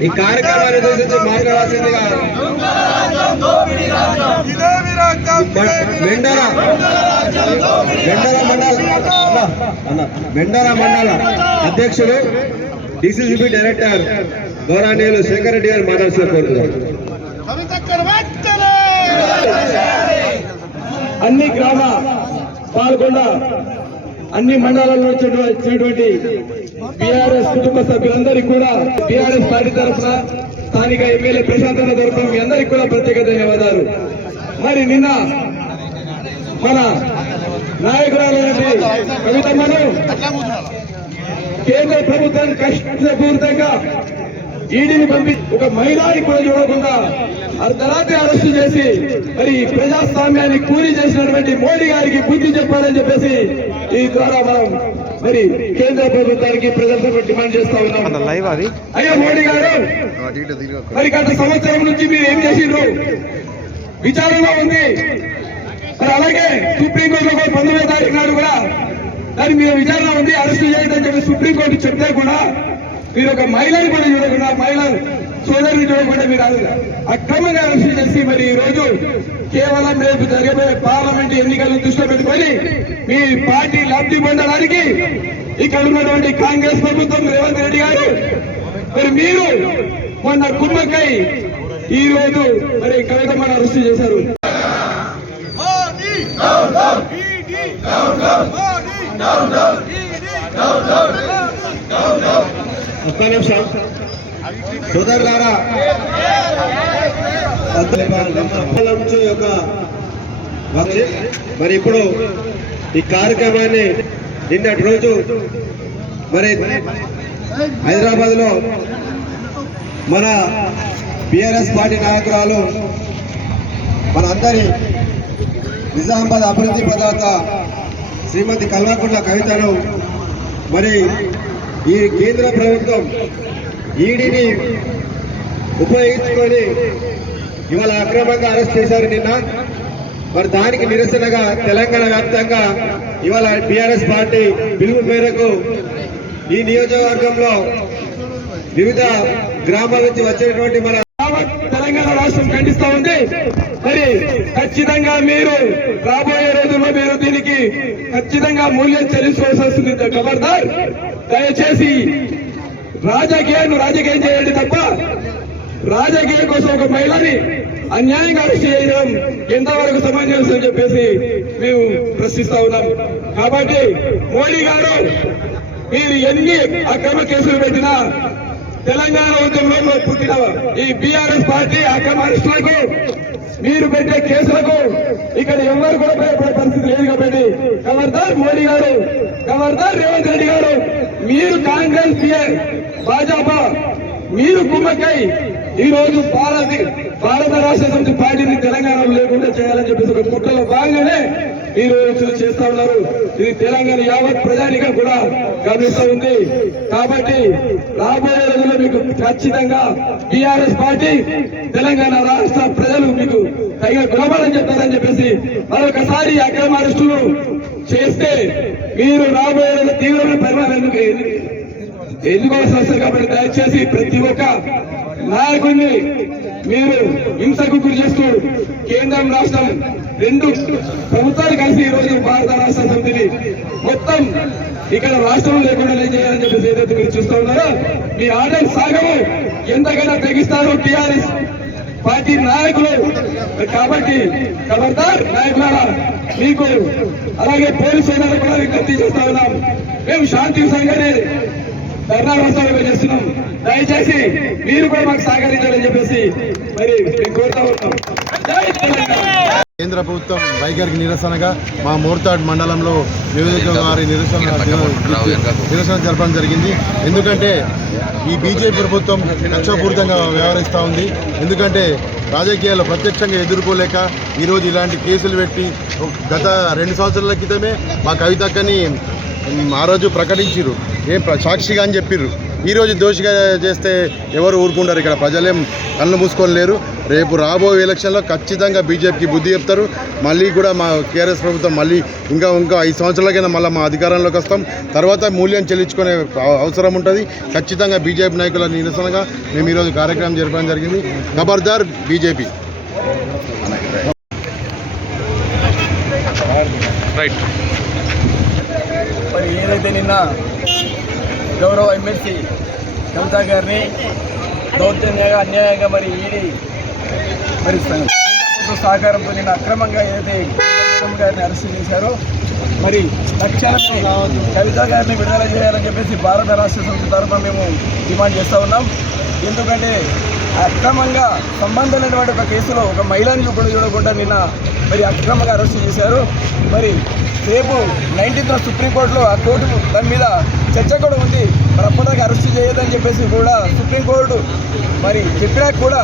ఈ కార్యక్రమాన్ని ఉద్దేశించి ఈ మాట్లాడాల్సిందిగా మండల అన్న అధ్యక్షుడు డిసిసిబి డైరెక్టర్ గౌరాణీయులు శేఖర్ రెడ్డి గారు మాట్లాడుతున్నారు అన్ని గ్రామ పాల్గొండ అన్ని మండలాల్లో వచ్చినటువంటి బీఆర్ఎస్ కుటుంబ సభ్యులందరికీ కూడా బీఆర్ఎస్ పార్టీ తరఫున స్థానిక ఎమ్మెల్యే ప్రశాంతన తరఫున మీ అందరికీ కూడా ప్రత్యేక ధన్యవాదాలు. మరి నిన్న మన నాయకురాలైనటువంటి కవితమ్మను కేంద్ర ప్రభుత్వం కష్టపూరితంగా ఈడీని పంపి ఒక మహిళని కూడా చూడకుండా అర్ధరాత్రి అరెస్టు చేసి మరి ప్రజాస్వామ్యాన్ని కూలీ చేసినటువంటి మోడీ గారికి బుద్ధి చెప్పాలని చెప్పేసి ఈ ద్వారా మనం మరి కేంద్ర ప్రభుత్వానికి ప్రజలకు డిమాండ్ చేస్తా ఉన్నాం. లైవ్ అది. అయ్యా మోడీ గారు! మరి గత సంవత్సరం నుంచి మీరు ఏం చేసిండ్రు? విచారంలో ఉంది. మరి అలాగే సుప్రీంకోర్టులో పంతొమ్మిదో తారీఖు నాడు కూడా దాని మీద విచారణ ఉంది అరెస్ట్ చేయదని చెప్పి సుప్రీంకోర్టు చెప్తే కూడా మీరు ఒక మహిళని కూడా చూడకుండా మహిళ సోదరిని మీరు అక్రమంగా అరెస్ట్ చేసి మరి ఈ రోజు కేవలం రేపు జరగబోయే పార్లమెంట్ ఎన్నికలను దృష్టిలో పెట్టుకొని మీ పార్టీ లబ్ధి పొందడానికి ఇక్కడ ఉన్నటువంటి కాంగ్రెస్ ప్రభుత్వం రేవంత్ రెడ్డి గారు మరి మీరు మొన్న కుమ్మకై ఈ రోజు మరి కవితమ్మను అరెస్ట్ చేశారు. ఒక్క నిమిషం. సోదరులారా నుంచి మరి ఇప్పుడు ఈ కార్యక్రమాన్ని నిన్నటి రోజు మరి హైదరాబాద్లో మన బిఆర్ఎస్ పార్టీ నాయకురాలు మన అందరి నిజామాబాద్ అభివృద్ధి పదార్థ శ్రీమతి కల్వకుంట్ల కవితను మరి ఈ కేంద్ర ప్రభుత్వం ఈడీని ఉపయోగించుకొని ఇవాళ అక్రమంగా అరెస్ట్ చేశారు నిన్న. మరి దానికి నిరసనగా తెలంగాణ వ్యాప్తంగా ఇవాళ బీఆర్ఎస్ పార్టీ పిలుపు మేరకు ఈ నియోజకవర్గంలో వివిధ గ్రామాల నుంచి వచ్చినటువంటి మన తెలంగాణ రాష్ట్రం ఖండిస్తా ఉంది. మరి ఖచ్చితంగా మీరు రాబోయే రోజుల్లో మీరు దీనికి ఖచ్చితంగా మూల్యం చెల్లించవలసి వస్తుంది ఖబర్దార్ దయచేసి రాజకీయాన్ని రాజకీయం చేయండి తప్ప రాజకీయం కోసం ఒక మహిళని అన్యాయంగా అరెస్ట్ చేయడం ఎంతవరకు సమంజసం అని చెప్పేసి మేము ప్రశ్నిస్తా ఉన్నాం. కాబట్టి మోడీ గారు మీరు ఎన్ని అక్రమ కేసులు పెట్టినా తెలంగాణ ఉద్యమంలో పుట్టిన ఈ బీఆర్ఎస్ పార్టీ అక్రమ అరెస్టులకు మీరు పెట్టే కేసులకు ఇక్కడ ఎవరు కూడా భయపడే పరిస్థితి లేదు కాబట్టి గవర్నర్ మోడీ గారు గవర్నర్ రేవంత్ రెడ్డి గారు మీరు కాంగ్రెస్ భాజపా మీరు కుమ్మకై ఈ రోజు భారత భారత రాష్ట్ర సమితి పార్టీని తెలంగాణలో లేకుండా చేయాలని చెప్పేసి ఒక కుట్రలో భాగంగానే ఈ రోజు చేస్తా ఉన్నారు. ఇది తెలంగాణ యావత్ ప్రజానిగా కూడా గమనిస్తూ ఉంది. కాబట్టి రాబోయే రోజుల్లో మీకు ఖచ్చితంగా బీఆర్ఎస్ పార్టీ తెలంగాణ రాష్ట్ర ప్రజలు మీకు తగిన గుణపాఠం చెప్తారని చెప్పేసి మరొకసారి అక్రమ అరెస్టులు చేస్తే మీరు రాబోయే రోజుల్లో తీవ్రమైన పరిమాణం ఎందుకో ఎన్నుకోవాల్సి కాబట్టి దయచేసి ప్రతి ఒక్క నాయకుడిని మీరు హింసకు గురి చేస్తూ కేంద్రం రాష్ట్రం రెండు ప్రభుత్వాలు కలిసి ఈ రోజు భారత రాష్ట్ర సమితిని మొత్తం ఇక్కడ రాష్ట్రం లేకుండా చేయాలని చెప్పేసి ఏదైతే మీరు చూస్తూ ఉన్నారో మీ ఆర్డర్ సాగము ఎంతకైనా తెగిస్తారు టిఆర్ఎస్ పార్టీ నాయకులు. కాబట్టి ఖబర్దార్ నాయకులారా మీకు అలాగే పోలీసు కూడా విజ్ఞప్తి చేస్తా ఉన్నాం. మేము శాంతి శాంతియుతంగానే ధర్నా ప్రస్తావన చేస్తున్నాం. దయచేసి మీరు కూడా మాకు సహకరించాలని చెప్పేసి మరి మేము కోరుతా ఉన్నాం. కేంద్ర ప్రభుత్వం వైఖరికి నిరసనగా మా మోర్తాడ్ మండలంలో నియోజకవర్గ వారి నిరసన నిరసన జరపడం జరిగింది. ఎందుకంటే ఈ బీజేపీ ప్రభుత్వం లక్ష్యపూరితంగా వ్యవహరిస్తూ ఉంది. ఎందుకంటే రాజకీయాల్లో ప్రత్యక్షంగా ఎదుర్కోలేక ఈరోజు ఇలాంటి కేసులు పెట్టి గత రెండు సంవత్సరాల క్రితమే మా కవితక్కని ఆ రోజు ప్రకటించారు ఏం సాక్షిగా అని చెప్పిర్రు. ఈరోజు దోషిగా చేస్తే ఎవరు ఊరుకుంటారు? ఇక్కడ ప్రజలేం కళ్ళు మూసుకొని లేరు. రేపు రాబోయే ఎలక్షన్లో ఖచ్చితంగా బీజేపీకి బుద్ధి చెప్తారు. మళ్ళీ కూడా మా కేఆర్ఎస్ ప్రభుత్వం మళ్ళీ ఇంకా ఇంకా ఐదు సంవత్సరాలకైనా మళ్ళీ మా అధికారంలోకి వస్తాం. తర్వాత మూల్యం చెల్లించుకునే అవ- అవసరం ఉంటుంది. ఖచ్చితంగా బీజేపీ నాయకుల నిరసనగా మేము ఈరోజు కార్యక్రమం జరపడం జరిగింది. ఖబర్దార్ బీజేపీ. రైట్. మరి ఏదైతే నిన్న గౌరవ ఎమ్మెల్సీ కవితా గారిని దౌర్జన్యంగా అన్యాయంగా మరి ఈడి మరి సహకారంతో నేను అక్రమంగా ఏదైతే కవిత గారిని అరెస్ట్ చేశారో మరి తక్షణమే కవిత గారిని విడుదల చేయాలని చెప్పేసి భారత రాష్ట్ర సమితి తరఫున మేము డిమాండ్ చేస్తూ ఉన్నాం. ఎందుకంటే అక్రమంగా సంబంధం లేనటువంటి ఒక కేసులో ఒక మహిళని కూడా చూడకుండా నిన్న మరి అక్రమంగా అరెస్ట్ చేశారు. మరి రేపు నైన్టీన్త్ సుప్రీంకోర్టులో ఆ కోర్టు దాని మీద చర్చ కూడా ఉంది. మరి అప్పటిదాకా అరెస్ట్ చేయదని చెప్పేసి కూడా సుప్రీంకోర్టు మరి చెప్పినా కూడా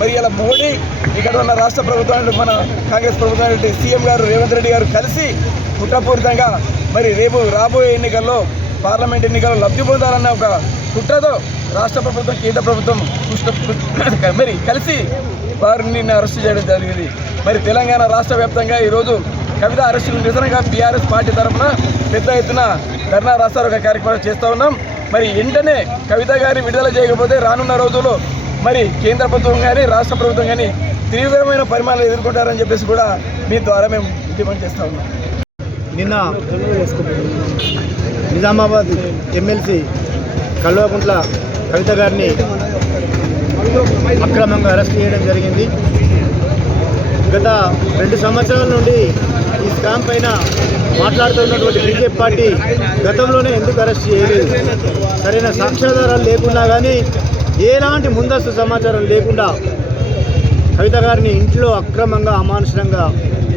మరి ఇలా మోడీ ఇక్కడ ఉన్న రాష్ట్ర ప్రభుత్వాన్ని మన కాంగ్రెస్ ప్రభుత్వాన్ని సీఎం గారు రేవంత్ రెడ్డి గారు కలిసి కుట్రపూరితంగా మరి రేపు రాబోయే ఎన్నికల్లో పార్లమెంట్ ఎన్నికల్లో లబ్ధి పొందాలన్న ఒక కుట్రతో రాష్ట్ర ప్రభుత్వం కేంద్ర ప్రభుత్వం మరి కలిసి వారిని నిన్న అరెస్ట్ చేయడం జరిగింది. మరి తెలంగాణ రాష్ట్ర వ్యాప్తంగా ఈరోజు కవిత అరెస్టులు నిరసనగా బీఆర్ఎస్ పార్టీ తరఫున పెద్ద ఎత్తున ధర్నా ఒక కార్యక్రమం చేస్తూ ఉన్నాం. మరి వెంటనే కవిత గారిని విడుదల చేయకపోతే రానున్న రోజుల్లో మరి కేంద్ర ప్రభుత్వం కానీ రాష్ట్ర ప్రభుత్వం కానీ తీవ్రమైన పరిమాణాలు ఎదుర్కొంటారని చెప్పేసి కూడా మీ ద్వారా మేము డిమాండ్ చేస్తూ ఉన్నాం. నిన్న నిజామాబాద్ ఎమ్మెల్సీ కల్వకుంట్ల కవిత గారిని అక్రమంగా అరెస్ట్ చేయడం జరిగింది. గత రెండు సంవత్సరాల నుండి ఈ స్కామ్ పైన మాట్లాడుతున్నటువంటి బీజేపీ పార్టీ గతంలోనే ఎందుకు అరెస్ట్ చేయలేదు? సరైన సాక్ష్యాధారాలు లేకుండా కానీ ఎలాంటి ముందస్తు సమాచారం లేకుండా కవిత గారిని ఇంట్లో అక్రమంగా అమానుషంగా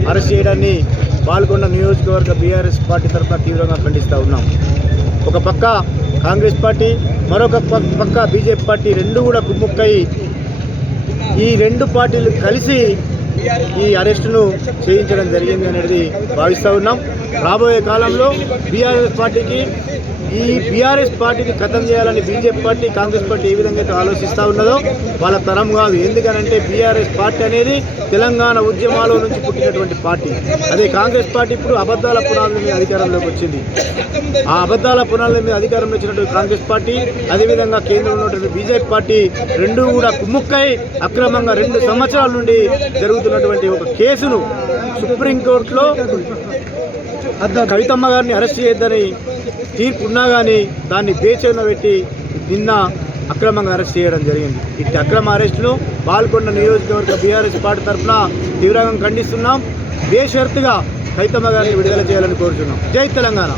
అరెస్ట్ చేయడాన్ని పాల్గొన్న నియోజకవర్గ బీఆర్ఎస్ పార్టీ తరఫున తీవ్రంగా ఖండిస్తూ ఉన్నాం. ఒక పక్క కాంగ్రెస్ పార్టీ మరొక పక్క బీజేపీ పార్టీ రెండు కూడా కుమ్ముక్కయి ఈ రెండు పార్టీలు కలిసి ఈ అరెస్టును చేయించడం జరిగింది అనేది భావిస్తూ ఉన్నాం. రాబోయే కాలంలో బీఆర్ఎస్ పార్టీకి ఈ బీఆర్ఎస్ పార్టీని ఖతం చేయాలని బీజేపీ పార్టీ కాంగ్రెస్ పార్టీ ఏ విధంగా అయితే ఆలోచిస్తూ ఉన్నదో వాళ్ళ తరం కాదు. ఎందుకనంటే బీఆర్ఎస్ పార్టీ అనేది తెలంగాణ ఉద్యమాల నుంచి పుట్టినటువంటి పార్టీ. అదే కాంగ్రెస్ పార్టీ ఇప్పుడు అబద్ధాల పునాదుల మీద అధికారంలోకి వచ్చింది. ఆ అబద్ధాల పునాదుల మీద అధికారంలో వచ్చినటువంటి కాంగ్రెస్ పార్టీ అదేవిధంగా కేంద్రంలో ఉన్నటువంటి బీజేపీ పార్టీ రెండు కూడా కుమ్ముక్కై అక్రమంగా రెండు సంవత్సరాల నుండి జరుగుతున్నటువంటి ఒక కేసును సుప్రీంకోర్టులో కవితమ్మ గారిని అరెస్ట్ చేయొద్దని తీర్పు ఉన్నా కానీ దాన్ని బేచైన పెట్టి నిన్న అక్రమంగా అరెస్ట్ చేయడం జరిగింది. ఇట్టి అక్రమ అరెస్టును పాల్గొన్న నియోజకవర్గ బీఆర్ఎస్ పార్టీ తరఫున తీవ్రంగా ఖండిస్తున్నాం. బేషరతుగా కైతమ్మ గారిని విడుదల చేయాలని కోరుతున్నాం జై తెలంగాణ.